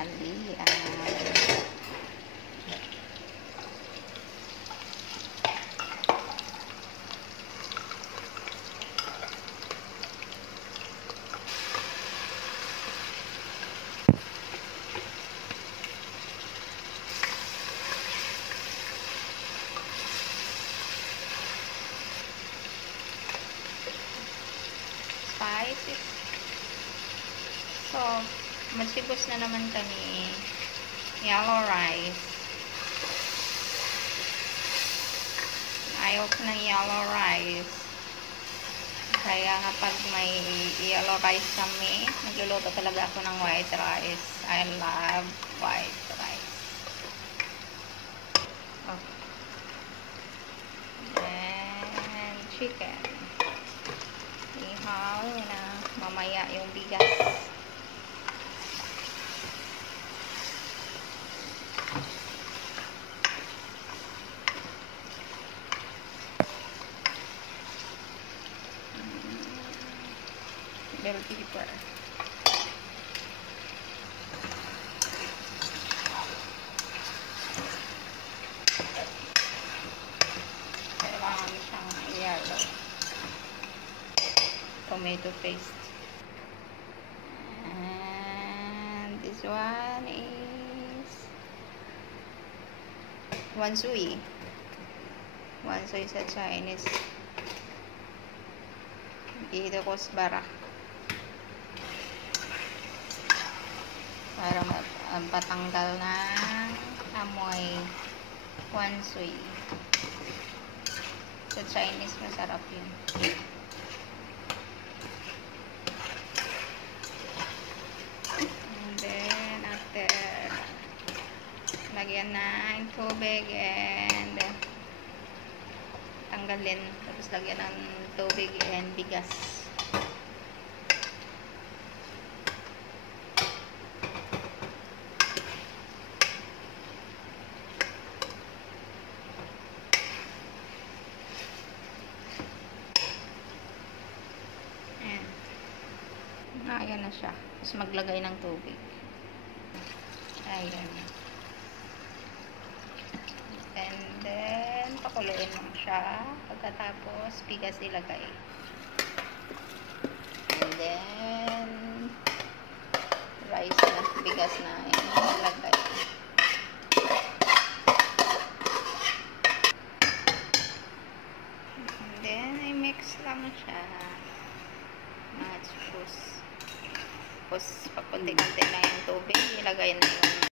tanghalian. Spices. So, magsibos na naman kami. Yellow rice. Ayaw ko ng yellow rice. Kaya nga pag may yellow rice kami, nagluluto talaga ako ng white rice. I love white rice. Oh. And chicken. Ihaw na mamaya yung bigas. Bell pepper. Kailangan siyang yellow. Tomato paste. And this one is wansui. Wansui sa Chinese. Dito kusbara. Para patanggal ng amoy wansui. Sa Chinese masarap yun. And then after lagyan ng tubig and tanggalin, tapos lagyan ng tubig and bigas. Ayan na siya. Tapos maglagay ng tubig. Ayan. And then, pakuluin lang siya. Pagkatapos, bigas ilagay. And then, rice na, bigas na ilagay. And then, i-mix lang siya. Tapos, pag konti-konti na yung tubig, ilagay na yung